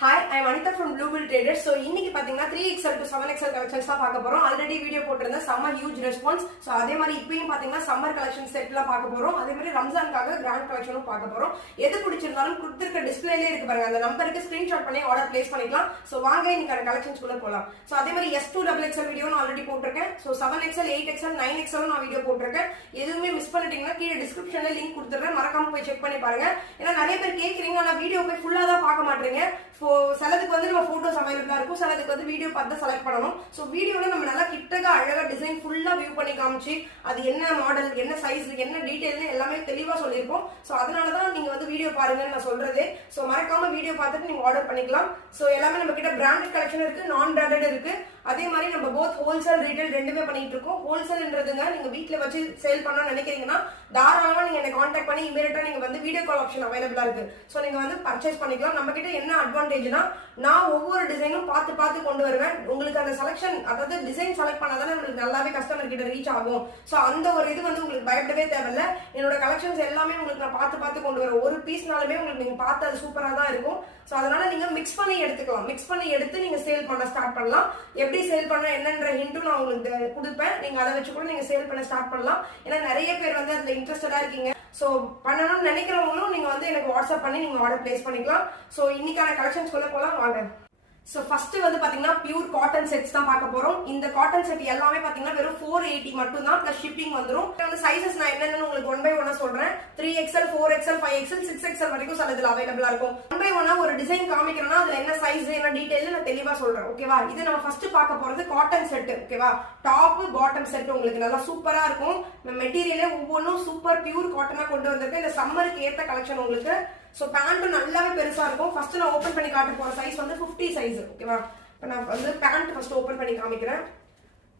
Hi, I'm Anita from Bluebill Traders. So, இன்னைக்கு பாத்தீங்கன்னா 3XL to 7XL collections தான் பார்க்க போறோம். ஆல்ரெடி வீடியோ போட்டிருந்தேன், செம்ம ஹியூஜ் ரெஸ்பான்ஸ். சோ அதே மாதிரி இப்பயும் பாத்தீங்கன்னா சம்மர் கலெக்ஷன் செட்லாம் பார்க்க போறோம். அதே மாதிரி ரம்ஜானுக்காக கிராண்ட் கலெக்ஷனும் பார்க்க போறோம். எது பிடிச்சிருந்தாலும் கொடுத்திருக்க டிஸ்ப்ளேலயே இருக்கு பாருங்க. அந்த நம்பருக்கு ஸ்கிரீன்ஷாட் பண்ணி ஆர்டர் பிளேஸ் பண்ணிக்கலாம். சோ வாங்க இன்னைக்கு கலெக்ஷன்ஸ் குள்ள போலாம். சோ அதே மாதிரி S2XL வீடியோ நான் ஆல்ரெடி போட்டிருக்கேன். சோ 7XL, 8XL, 9XL நான் வீடியோ போட்டிருக்கேன். எதுவுமே மிஸ் பண்ணிட்டீங்கன்னா கீழே டிஸ்கிரிப்ஷன்ல லிங்க் கொடுத்துறேன், மறக்காம போய் செக் பண்ணி பாருங்க. ஏன்னா நிறைய பேர் கேக்குறீங்க, ஆனா வீடியோ போய் ஃபுல்லா தான் பார்க்க மாட்டீங்க. சிலதுக்கு வந்து நம்ம போட்டோஸ் அவைலபிளா இருக்கும், சிலதுக்கு வந்து வீடியோ பார்த்து செலக்ட் பண்ணணும். சோ வீடியோல நம்ம நல்லா கிட்டக அழகா டிசைன் ஃபுல்லா வியூ பண்ணி காமிச்சு அது என்ன மாடல், என்ன சைஸ், என்ன டீடைல்னு எல்லாமே தெளிவா சொல்லியிருப்போம். சோ அதனாலதான் நீங்க வந்து வீடியோ பாருங்கன்னு நான் சொல்றதே. சோ மறக்காம வீடியோ பார்த்துட்டு நீங்க ஆர்டர் பண்ணிக்கலாம். சோ எல்லாமே நம்ம கிட்ட பிராண்டட் கலெக்ஷன் இருக்கு, நான் பிராண்டட் இருக்கு. அதே மாதிரி நம்ம போத் ஹோல்சேல் ரீட்டைல் ரெண்டுமே பண்ணிட்டு இருக்கோம். ஹோல்சேல்ன்றதுங்க நீங்க வீட்ல வச்சு சேல் பண்ணணும்னு நினைக்கிறீங்கன்னா தாராளமா நீங்க என்ன கான்டாக்ட் பண்ணி இமீடியட்டா நீங்க வந்து வீடியோ கால் ஆப்ஷன் அவைலபிளா இருக்கு. சோ நீங்க வந்து பர்ச்சேஸ் பண்ணிக்கலாம். நம்ம கிட்ட என்ன அட்வான்டேஜ்னா நான் ஒவ்வொரு டிசைனும் பார்த்து பார்த்து கொண்டு வருவேன். உங்களுக்கு அந்த செலக்ஷன், அதாவது டிசைன் செலக்ட் பண்ணாதானே உங்களுக்கு நல்லாவே கஸ்டமர் கிட்ட ரீச் ஆகும். சோ அந்த ஒரு இது வந்து உங்களுக்கு பயப்படவே தேவையில்ல. என்னோட கலெக்ஷன்ஸ் எல்லாமே உங்களுக்கு நான் பார்த்து பார்த்து கொண்டு வருவேன். ஒரு பீஸ்னாலுமே உங்களுக்கு நீங்க பார்த்து அது சூப்பரா தான் இருக்கும். சோ அதனால நீங்க மிக்ஸ் பண்ணி எடுத்துக்கலாம். மிக்ஸ் பண்ணி எடுத்து நீங்க சேல் பண்ண ஸ்டார்ட் பண்ணலாம். எப்படி சேல் பண்ண என்னன்ற ஹிண்ட்டும் நான் உங்களுக்கு கொடுப்பேன். நீங்க அதை வச்சு கூட நீங்க சேல் பண்ண ஸ்டார்ட் பண்ணலாம். ஏன்னா நிறைய பேர் வந்து அதுல இன்ட்ரெஸ்டடா இருக்கீங்க. சோ பண்ணணும்னு நினைக்கிறவங்களும் நீங்க வந்து எனக்கு வாட்ஸ்அப் பண்ணி நீங்க ஆர்டர் பிளேஸ் பண்ணிக்கலாம். சோ இன்னைக்கான கலெக்ஷன்ஸ் குள்ள போலாம் வாங்க. சோ ஃபர்ஸ்ட் வந்து பாத்தீங்கன்னா பியூர் காட்டன் செட்ஸ் தான் பார்க்க போறோம். இந்த காட்டன் செட் எல்லாமே பாத்தீங்கன்னா வெறும் 480 மட்டும் தான், பிளஸ் ஷிப்பிங் வந்துரும். அந்த சைஸஸ் நான் என்னன்னு உங்களுக்கு 1 by 1 சொல்றேன். 3XL, 4XL, 5XL, 6XL வரைக்கும் சிலதுல அவைலபிளா இருக்கும். 1 by 1 ஒரு டிசைன் காமிக்கிறேன்னா அதுல என்ன சைஸ், என்ன டீடைல் நான் தெளிவா சொல்றேன். ஓகேவா? இது நம்ம ஃபர்ஸ்ட் பார்க்க போறது காட்டன் செட். ஓகேவா? டாப் பாட்டம் செட் உங்களுக்கு நல்லா சூப்பரா இருக்கும். மெட்டீரியலே ஒவ்வொன்றும் சூப்பர் பியூர் காட்டனா கொண்டு வந்திருக்கு. இந்த சம்மருக்கு ஏத்த கலெக்ஷன் உங்களுக்கு. சோ பேண்ட் நல்லாவே பெருசா இருக்கும். ஃபர்ஸ்ட் நான் ஓபன் பண்ணி காட்ட போற சைஸ் வந்து 50 சைஸ். ஓகேவா? இப்போ நான் வந்து பேண்ட் ஃபர்ஸ்ட் ஓபன் பண்ணி காமிக்கிறேன்.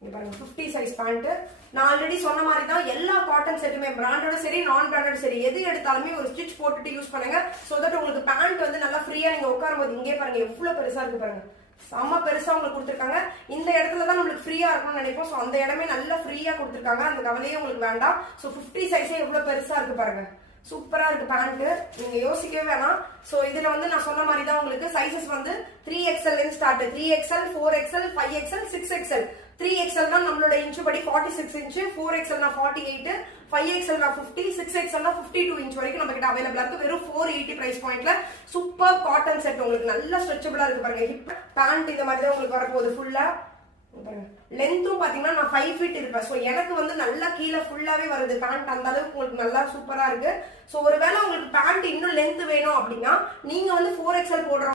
இங்க பாருங்க 50 சைஸ் பேண்ட். நான் ஆல்ரெடி சொன்ன மாதிரி தான் எல்லா காட்டன் செட்டுமே பிராண்டோட சரி நான் பிராண்டட் சரி எது எடுத்தாலுமே ஒரு ஸ்டிச் போட்டுட்டு யூஸ் பண்ணுங்க. சோ தட் உங்களுக்கு பேண்ட் வந்து நல்லா ஃப்ரீயா நீங்க உட்காரும்போது இங்கே பாருங்க எவ்வளவு பெருசா இருக்கு பாருங்க. செம்ம பெருசா உங்களுக்கு கொடுத்துருக்காங்க. இந்த இடத்துல தான் நம்மளுக்கு ஃப்ரீயா இருக்கணும்னு நினைப்போம். சோ அந்த இடமே நல்லா ஃப்ரீயா கொடுத்துருக்காங்க. அந்த கவலையே உங்களுக்கு வேண்டாம். சோ 50 சைஸே எவ்வளவு பெருசா இருக்கு பாருங்க. சூப்பரா இருக்கு பேண்ட், நீங்க யோசிக்கவே வேணாம். சோ இதுல வந்து நான் சொன்ன மாதிரி தான் உங்களுக்கு சைஸஸ் வந்து 3XL ல start. 3XL, 4XL, 5XL, 6XL. 3XL தான் நம்மளோட இன்ச் படி 46 இன்ச், 4XL னா 48, 5XL னா 50, 6XL னா 52 இன்ச் வரைக்கும் நம்ம கிட்ட அவைலபிளா இருக்கு. வெறும் 480 பிரைஸ் பாயிண்ட்ல சூப்பர் காட்டன் செட் உங்களுக்கு நல்லா ஸ்ட்ரெச்சபிளா இருக்கு பாருங்க. ஹிப் பேண்ட் இந்த மாதிரி தான் உங்களுக்கு வரப்போகுது ஃபுல்லா. லென்த்தும் பாத்தீங்கன்னா நான் 5 feet இருப்பேன். சோ எனக்கு வந்து நல்லா கீழே ஃபுல்லாவே வருது பேண்ட். அந்த அளவுக்கு உங்களுக்கு நல்லா சூப்பரா இருக்கு. சோ ஒருவேளை உங்களுக்கு பேண்ட் இன்னும் லென்த் வேணும் அப்படின்னா நீங்க வந்து 4XL போடுற